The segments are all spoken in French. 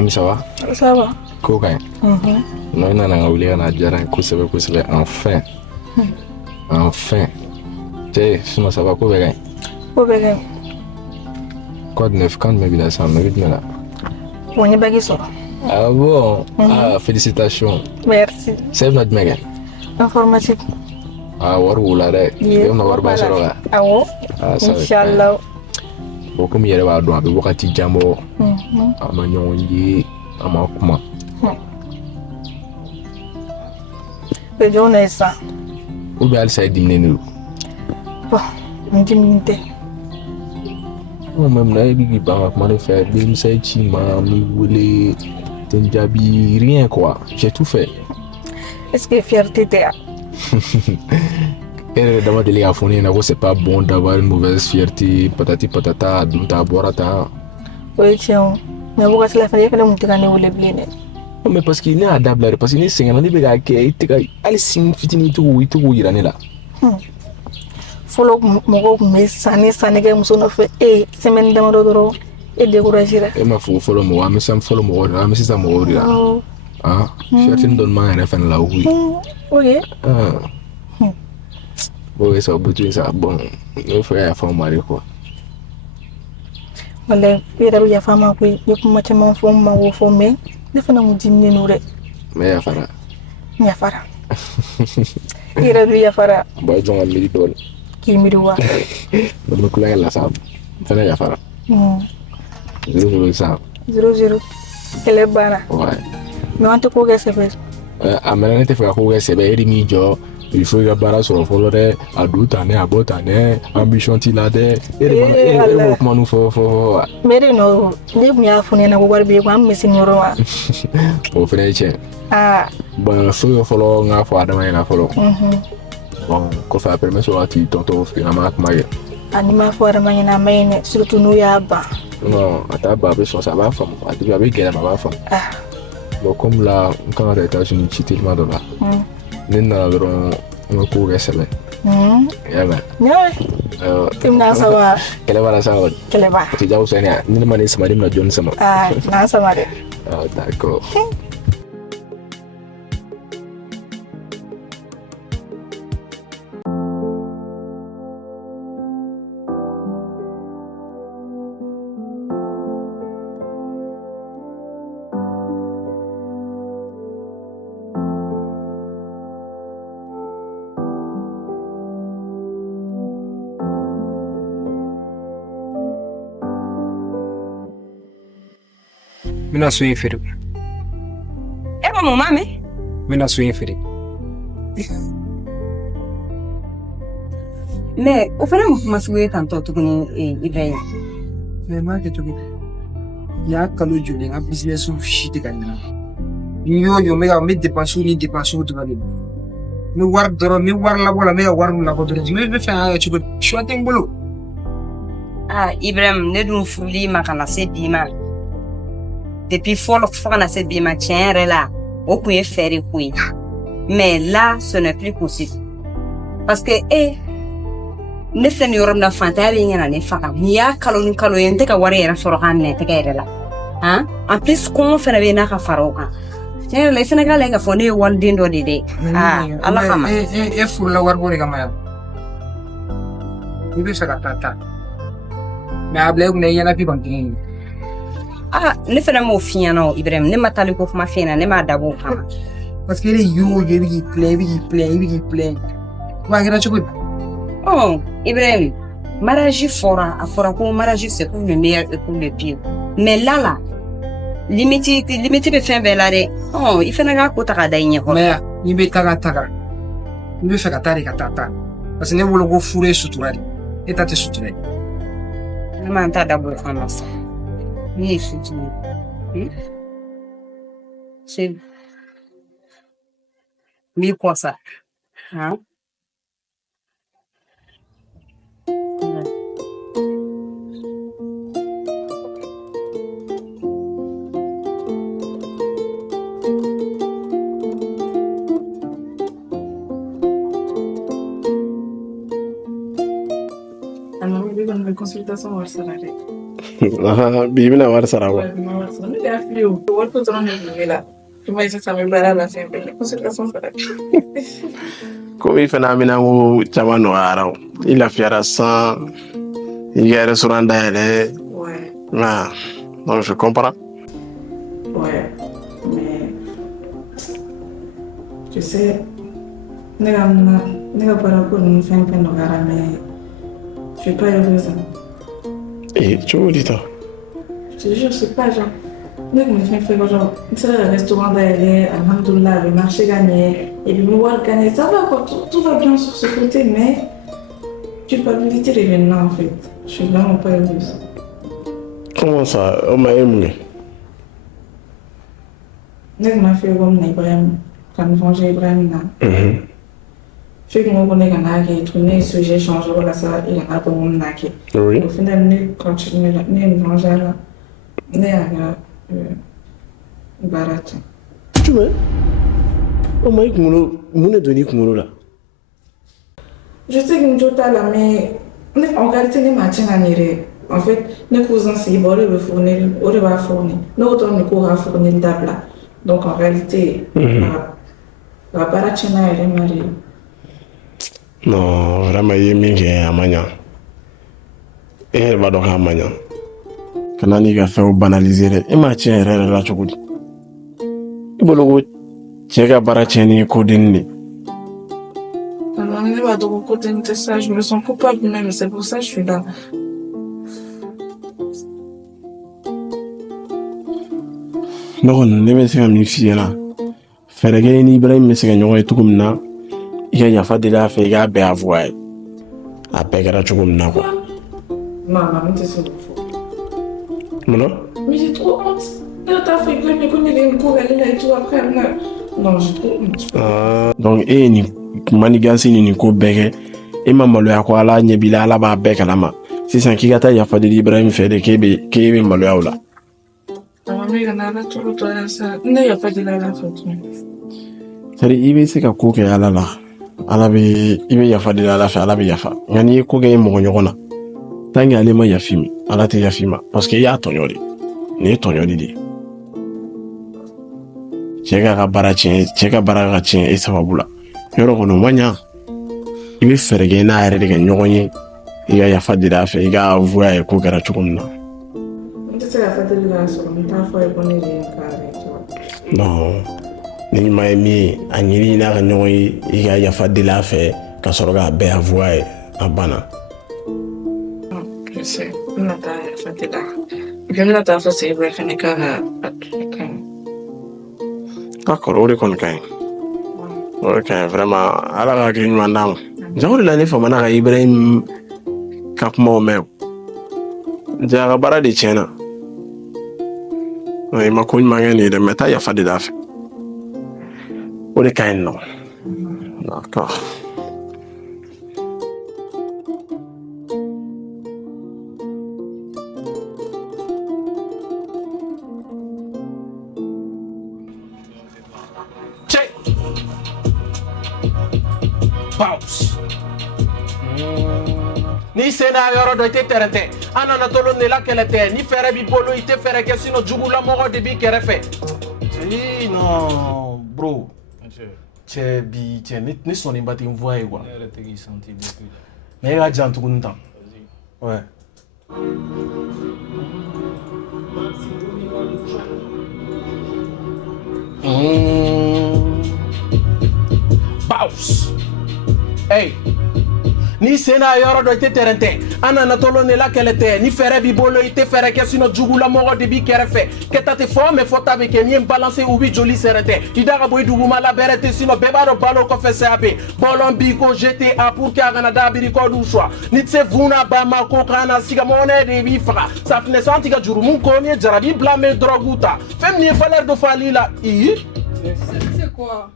Ami, ça va? Ça va. Coquin. Non, non, non, oublié, on a déjà un coup, c'est enfin. Enfin. Tu sais, sinon ça va, quoi, Coquin? Coquin. Quoi de neuf, quand même, ça m'a vu là. On est bagué ça. Ah bon? Ah, félicitations. Merci. C'est notre mec. Informatique. Ah, waru la de. Yeah. On a waru basoro la. Ah bon? Ah, ça. Inch'Allah. Beaucoup mieux là-bas, donc, de wakati jambo. Amanyon yi, amakuma. Le jour est ça. Ou bien ça dimine nous. Bon, on diminue. Même là, il y a pas mal de faire, des chima, mi voulez, tenjabi, rien quoi. J'ai tout fait. Est-ce que fierté t'es là? Et d'abord de les affonner, c'est pas bon d'avoir une mauvaise fierté, patati patata, d'outa borata. Oui, tiens. Mais vous avez la famille que nous t'avons voulu bien. Mais parce qu'il n'est adapté, parce qu'il n'est pas un peu gagé, il est fitini tout, il est là. Follow Mogo, mais Sani Sanega Musonofe, et Semaine d'Amadoro, et découragé. Et ma follow moi, mais ça me follow moi, mais c'est ça moi. Ah, fierté me donne ma FN là, oui. Oui. Oui, ça va être ça. Bon, il faut faire un mari quoi. Voilà, puis il y a femme qui est comme tu m'en fous, m'en fous, mais il faut nous diminuer. Mais il y a fara. Il y a fara. Il y a fara. Bah, ils ont un million. Qui me doit. Donc, le collègue là, ça. Il y a fara. 0 ça. 0-0. Elle est bonne. Ouais. Mais on te couvre c'est vrai. À maintenant, tu fais quoi? C'est bien, il faut que bara sur le follow de adultane, abotane, ambition tilade. Et comment nous faut. Mais non, les miens font un avoir bien, mais c'est nora. Au final, Ah. Bon, faut follow, on a fait demain, on a follow. Bon, qu'on fait permis sur la petite tonton, finalement, maille. Anima for a man, main, surtout nous y'a bas. Non, à ta barbe, ça va femme. À ta barbe, qu'elle va femme. Ah. Bon, comme là, quand les États-Unis, tu le demandes là. Nous n'avons un cours récemment. Yeah, man. Yeah. Tu m'as savoir. Quelle est la salle? Quelle va? Tu as aussi un nous demandons si madame la Johnson. Ah, non, ça va. Ah, d'accord. Mina so yin fere. Eba mo mami? Mina so yin fere. Mais o fana mo kuma suwe tanto tuguni Ibrahim. Mais ma ke tugu. Ya kalo jule nga business of shit ka nyina. Yo me dépense to bali. Mi war doro mi war la wala me war la ko doro. Me be fa ya chugo shooting bulu. Ah Ibrahim ne dun fuli makana se bima. Depuis folo fana se bima tienre là. O ku e faire ku. Mais là ce n'est plus possible. Parce que ne fɛn yɔrɔ min na fantanya bɛ ɲɛna ne faga n'i y'a kalo ni kalo ye n tɛ ka wari yɛrɛ sɔrɔ k'a minɛ tɛgɛ yɛrɛ la en plus kɔngɔ fɛnɛ bɛ yen n'a ka fara o kan tiɲɛ yɛrɛ la i fɛnɛ k'a lajɛ k'a fɔ ne ye waliden dɔ de dɛ ala kama e furula wari bɔ de kama yan i bɛ fɛ ka taa mais a bila i kunna i ɲɛna bi kɔni ne fɛnɛ m'o f'i ɲɛna o Ibrahim ne ma taali ko kuma f'i ɲɛna ne m'a dabɔ o kama parce que e de y'o ye i bɛ k'i plaint wa a kɛra cogo di Ibrahim, mariage fora, a fora ko mariage c'est pour le meilleur et pour le pire. Mais là, limite be fɛn bɛɛ la dɛ. I fɛnɛ k'a ko ta ka da i ɲɛ kɔrɔ. Mais n'i bɛ taga. N'i bɛ fɛ ka taa de ka taa. Parce que ne bolo ko furu ye sutura de. E ta tɛ sutura ye. Ne m'en ta dabɔ o kama sa. Ne ye sutura. C'est mi kɔ sa. Une consultation au salarié. Bibi na wari sara wa. Ne t'a fili o. Wari ko dɔrɔn de tun bɛ la. Tu m'as dit ça me baara la fɛn bɛɛ. Consultation fara. Komi fana amina ko caman nɔgɔyara o. I lafiyara san. I ka restaurant dayɛlɛ. Ouais. Ah, donc je comprends. Ouais. Mais tu sais, ne ka baara ko ninnu fɛn fɛn nɔgɔyara mais je suis pas heureuse. Cogo di ta? Je te jure, c'est pas genre. Ne kun bɛ fɛn fɛn kɔ genre n sera ka restaurant dayɛlɛ alhamdulilah a bɛ marché ka ɲɛ et puis n bɛ wari gagner ça va quoi tout va bien sur ce côté mais culpabilité de maintenant en fait. Je suis vraiment pas heureuse. Comment ça? O ma ye mun kɛ? Ne kun m'a f'i ye ko mina Ibrahim ka n venger Ibrahim na. F'i kun ko ko ne ka n'a kɛ tuguni ne ye sujet changer walasa i kana dɔn ko n bɛna kɛ. Oui. Au final ne continue la ne ye n venger a la ne y'a kɛ baara cɛ. Jumɛn? O ma i kunkolo mun de donn'i kunkolo la? Je sais que n jo t'a la mais en réalité ne m'a tiɲɛ ka ɲɛ dɛ. En fait ne cousin Siba o de bɛ fournir o de b'a fournir ne ko dɔrɔn de ko ka fournir dabila donc en réalité la baara tiɲɛna yɛrɛ ma de. Non, vraiment i ye min kɛ a ma ɲa. E yɛrɛ b'a dɔn k'a ma ɲa. Kana n'i ka fɛnw banaliser dɛ. E m'a tiɲɛ yɛrɛ yɛrɛ la cogo di? I bolo ko cɛ ka baara tiɲɛni ye kodenni de. Alors ne b'a dɔn ko kodenni tɛ ça je me sens coupable même c'est pour ça que je suis là. Ne kɔni ne bɛ se ka min f'i ɲɛna fɛɛrɛ kɛ i ni Ibrahim bɛ se ka ɲɔgɔn ye cogo min na i ka yafa deli a fɛ i k'a bɛɛ avouer a ye a bɛɛ kɛra cogo min na quoi. Non, ne tɛ se k'o fɔ. Mun na? Mais j'ai trop honte. Ne t'a fait Ibrahim ko ne de ye n ko k'ale la et tout après non j'ai trop honte. Donc e ye nin manigansi ni nin ko bɛɛ kɛ e ma maloya ko Ala ɲɛ b'i la Ala b'a bɛɛ kalama sisan k'i ka taa yafa deli Ibrahim fɛ de k'e bɛ maloya o la. Ne kana ala toro to ala sa ne yafa deli ala fɛ tuguni. C'est-à-dire i bɛ se ka ko kɛ Ala la i bɛ yafa deli Ala fɛ Ala bɛ yafa nka n'i ye ko kɛ i mɔgɔ ɲɔgɔn na tant que ale ma yafi mi Ala tɛ yafi ma parce que i y'a tɔɲɔ de nin ye tɔɲɔli de ye cɛ ka baara ka tiɲɛ e sababu la yɔrɔ kɔnɔ o ma ɲa i bɛ fɛɛrɛ kɛ i n'a yɛrɛ de kɛ ɲɔgɔn ye i ka yafa deli a fɛ i ka avouer a ye ko kɛra cogo min na. N tɛ se ka yafa deli k'a sɔrɔ n t'a fɔ a ye ko ne de ye n k'ale. Non ni ɲuman ye min ye a ɲini i n'a ka ɲɔgɔn ye i ka yafa deli a fɛ ka sɔrɔ k'a bɛɛ avouer a ye a banna. Je sais n bɛna taa yafa deli a kan et puis n bɛna taa fɔ Seyiba fɛnɛ k'a ka ka ɲi. D'accord o de kɔni ka ɲi o de ka ɲi vraiment Ala ka hakili ɲuman d'a ma jago de la ne famana ka Ibrahim ka kumaw mɛn a ka baara de tiɲɛna i ma ko ɲuman kɛ nin ye dɛ mais taa yafa deli a fɛ o de ka ɲi nɔ. D'accord. Bounce. Ni sena yɔrɔ dɔ i tɛ tɛrɛ tɛ an nana tolo ne la kɛlɛ tɛ ni fɛɛrɛ b'i bolo i tɛ fɛɛrɛ kɛ sinon jugulamɔgɔ de b'i kɛrɛfɛ. Non bro cɛ bi cɛ ne sɔnniba tɛ n voix ye quoi. Ne yɛrɛ tɛ k'i sentir beaucoup. Mais e ka jan tuguni tan. Ouais. Bounce. Hey. Ni sena yɔrɔ dɔ i tɛ tɛrɛn tɛ an nana tolo ne la kɛlɛ tɛ ni fɛɛrɛ b'i bolo i tɛ fɛɛrɛ kɛ sinon jugulamɔgɔ de b'i kɛrɛfɛ kɛta tɛ fɔ mais fɔta bɛ kɛ ni ye n balance u bɛ joli sɛrɛn tɛ i da ka bɔ i duguma la bɛrɛ tɛ sinon bɛɛ b'a dɔn balo kɔfɛ saya bɛ bɔlɔn b'i ko GTA pour que a kana da birikɔdu choix ni tɛ se vuna Bamako kana sigamɔnɛ de b'i faga safinɛ san tɛ ka jurumu ko ni ye jarabi bila mɛ drogue ta fɛn min ye valeur dɔ fali la C'est quoi?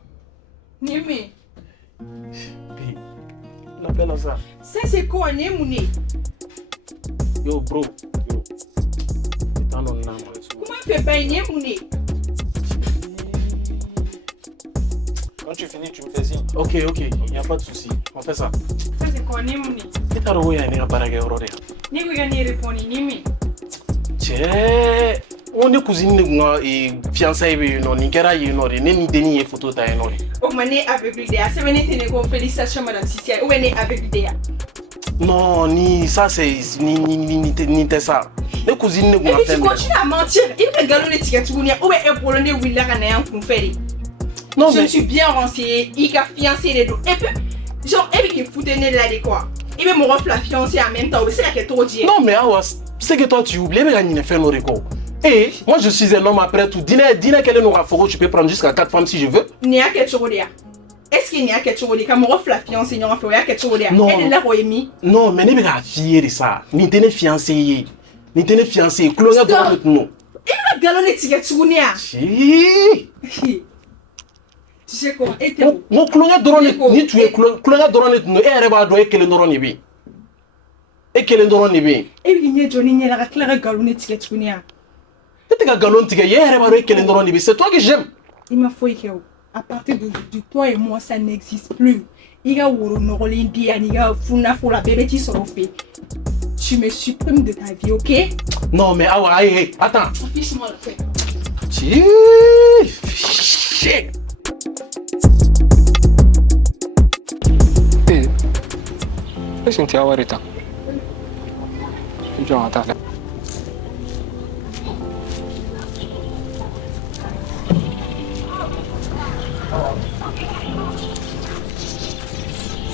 Nimi. L'appelle ça. Ça c'est quoi Nimuni? Yo bro, yo. Comment tu fais pas Nimuni? Quand tu finis, tu me fais signe. Ok, il n'y a pas de souci. On fait ça. Ça c'est quoi Nimuni? Et t'as roué à une barrière. Ni vous gagnez répondre Nimi. C'est on est cousine et fiancée non ni kera yino ni deni e photo ta yino. O mané avec l'idée, c'est venu te négo félicitations madame Cynthia. Ou est avec l'idée? Non, ni ça c'est ni ça. Les cousines ne vont faire. Tu continues à mentir. Il te galonne les tickets ou est polonais ou il a rien pour faire. Non mais je suis bien renseigné, il a fiancé les deux. Et puis genre et puis il foutait là de quoi. Il veut me refaire la fiancée en même temps, c'est là que trop dit. Non mais Awas, c'est que toi tu oublies mais il ne fait nos records. Et moi je suis un homme après tout. Dîner quel est nos rapports, tu peux prendre jusqu'à 4 femmes si je veux. N'y a quelque chose là. Est-ce qu'il y a quelque chose quand me refaire la fiancée, il y a quelque chose là. Elle est là Roémi. Non, mais n'est pas fier de ça. Ni t'es fiancé. Ni t'es fiancé. Clonia doit être nous. Il a galonné les tickets sur nous. Tu sais quoi? Mon clonia drone ni tu es clonia drone nous et reba do et quel drone bi. Et quel drone bi. Et il y a Johnny ni la claire galonné ticket sur nous. Tu te galonné ticket et reba do et quel drone bi. C'est toi que j'aime. Il m'a fait que à partir de toi et moi ça n'existe plus. Il y a woro norolin dia ni ga funa la bébé qui sont fait. Tu me supprimes de ta vie, OK? Non mais hey, attends. Affiche-moi le fait. Shit. Est-ce que tu as arrêté? Je vais attendre.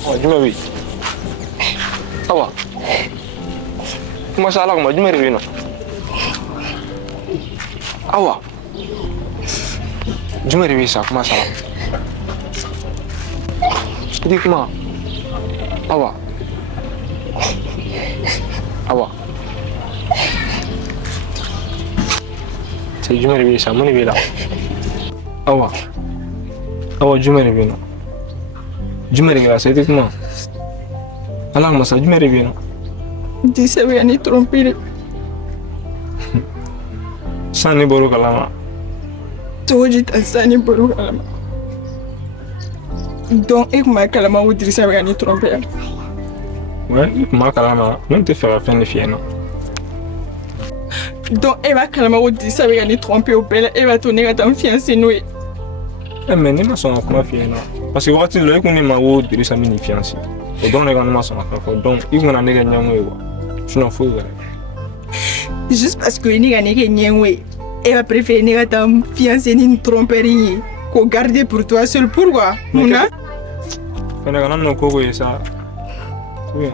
Oh, jumɛn bɛ yen? Awa. Kuma se Ala kama jumɛn de bɛ yen nɔ? Awa. Jumɛn de bɛ yen sa kuma se Ala. I di kuma. Awa. Awa. Cɛ jumɛn de bɛ yen sa mun de b'e la? Awa. Awa jumɛn de bɛ yen nɔ? Jumɛn de kɛra sa i di kuma. Ala kama sa jumɛn de bɛ yen nɔ? Disa bɛ ni tromper de. San ne bɔr'o kalama. Cogo di tan san ne bɔr'o kalama? Donc e kun b'a kalama ko Dirisa bɛ ka ni tromper. Ouais, i kun b'a kalama ne tɛ fɛ ka fɛn de f'i ɲɛna. Donc e b'a kalama ko Dirisa bɛ ka ni tromper o bɛɛ la e b'a to ne ka taa n fiancé n'o ye. Mais ne ma sɔn ka kuma f'i ɲɛna parce que wagati dɔ i kun ne ma ko Dirisa bɛ n'i fiancé. O dɔn ne ka ne ma sɔn ka fɛn fɔ donc i kana ne kɛ ɲɛngo ye quoi. Sinon foyi wɛrɛ. Juste parce que ne ka ne kɛ ɲɛngo ye e b'a préférer ne ka taa n fiancé ni tromperie ye k'o garder pour toi seul. Pourquoi? Munna? Fɛnɛ kana n'o ko ye sa. Oui.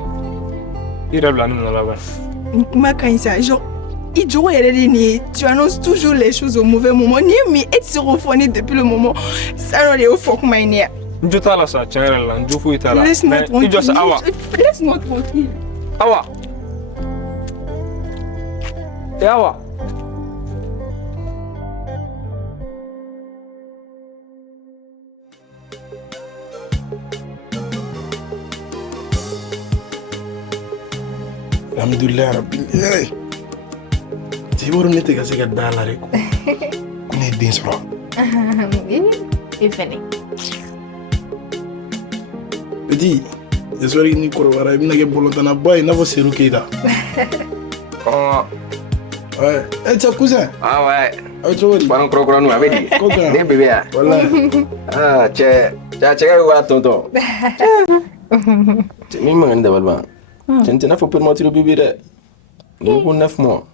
I yɛrɛ bila ne nɔ laban. Kuma ka ɲi sa genre i jogo yɛrɛ de nin ye tu annonces toujours les choses au mauvais moment. N'i ye min e tɛ se k'o fɔ ne depuis le moment san'o de y'o fɔ kuma in ne ya. N jo t'a la sa tiɲɛ yɛrɛ la n jo foyi t'a la. Laisse-moi tranquille. I jɔ sa Awa. Laisse-moi tranquille. Awa. Awa. Alhamdulillah rabbil alamin. Tiburu ne tega se ka dala re ko. Ne din soro. E fene. Petit, je suis ni korobara ina ke bolontana boy na vo seru keita. Oh. Ouais, et ta cousin? Ah ouais. Ah tu vois. Bang krokro nu abedi. Kokra. Dia bebe ya. Wallahi. Ah, cek wa tonton. Tu mi manganda balba. Tu n'as pas permettre le bébé de. Nous avons 9 mois.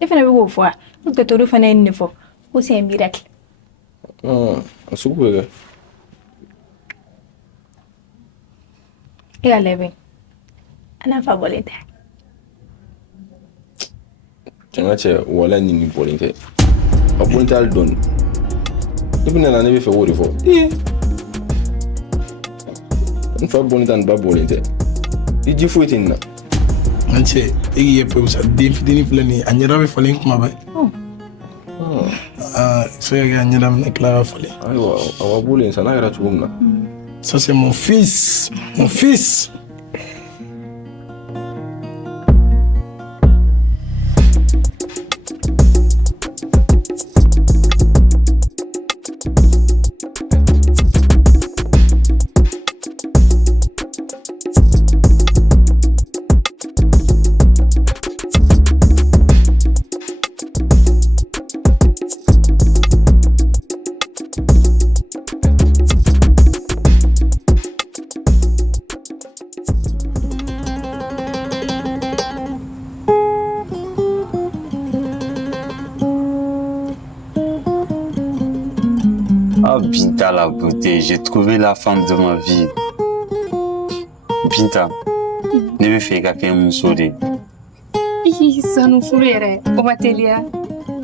E fana bɛ k'o fɔ wa? N'o tɛ toro fana ye nin de fɔ ko c'est un miracle. A sugu bɛ kɛ. E ka lajɛ a n'a fa bɔlen tɛ. Cɛ n ka cɛ wala ni bɔlen tɛ. A bɔlen tɛ hali dɔɔni. I bɛna na ne bɛ fɛ k'o de fɔ. N fa bɔlen tɛ ani ba bɔlen tɛ. I ji foyi tɛ nin na. An cɛ e k'i ye pewu sa den fitinin filɛ nin ye a ɲɛda bɛ falen kuma bɛɛ. Se ka kɛ a ɲɛda bɛna tila ka falen. Ayiwa a wa bɔlen sa n'a kɛra cogo min na. Ça c'est mon fils, mon fils. Ah, Binta la beauté, j'ai trouvé la femme de ma vie. Binta, ne me fais qu'un mousseau de. Ça nous fourrait, on va t'aider.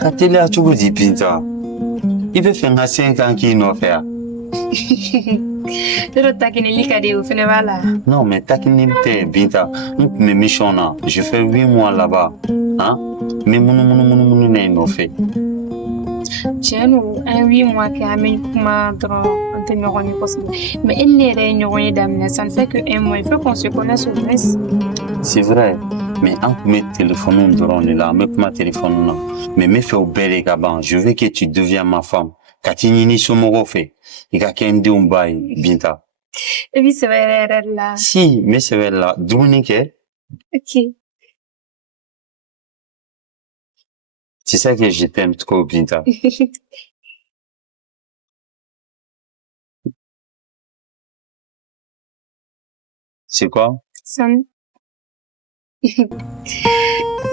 Quand tu as tout dit, Binta, il veut faire 5 ans qu'il n'a fait. Non, mais taquinité, Binta, mes missions, je fais 8 mois là-bas. Hein? Mais mon n'est pas fait. Tiens, nous, 8 mois qui a mis comment mais il n'est rien d'amener, ça ne fait que 1 mois. Il faut qu'on se connaisse au moins. C'est vrai, mais en mes téléphones, on est là, mais comment téléphone, mais me fais au bel gaban, je veux que tu deviennes ma femme. Katini somo fait. Il y a qu'un de Binta. Et puis c'est vrai là. Si, mais c'est vrai là. Dominique. Ok. C'est ça que je t'aime trop, Binta. C'est quoi? Son.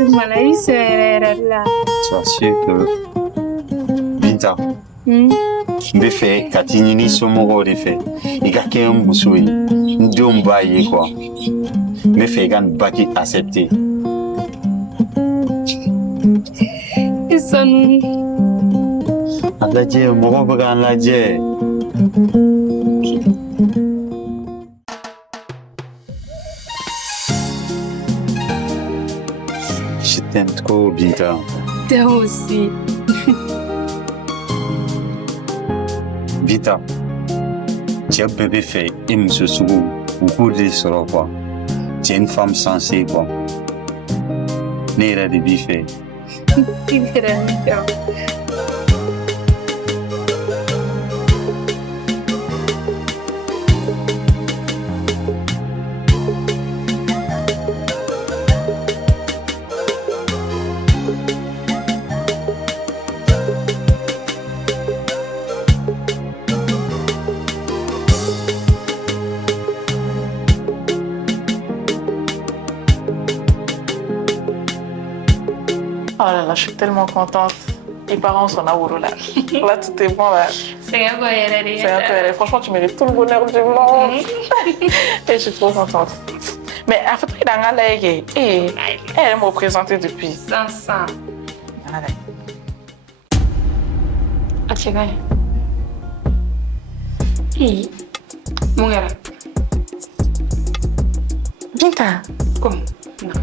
Voilà, oui, c'est vrai là. Tu as su que Binta. Me fait Katini somo fait. Il y a qu'un boussoui. Nous bailler quoi. Me fait gan baki accepter. Et son. Aladje, mon bagan aladje. Je t'aime trop, Binta. Toi aussi. Binta, tu as bébé fait et monsieur Sougou, beaucoup de sera quoi. Tu es une femme sensée quoi. N'ira de biffé. Oh là là, je suis tellement contente. Les parents sont à Ouroula. Là, tout est bon, là. C'est un peu. Franchement, tu mérites tout le bonheur du monde. Et je suis trop contente. Mais en fait, il y a un gars elle m'a présenté depuis. 500. Allez. Ok, gars. Hey, mon gars. Binta. Comme? Non.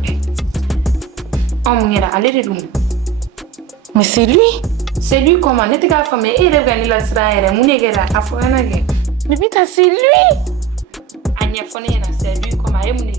Oh, mon gars, allez de loin. Mais c'est lui. C'est lui comment? N'était qu'à faire, mais il est venu la sera, mon gars, à faire un gars. Mais Binta, c'est lui. Anya Fonena, c'est lui comment? Et mon gars.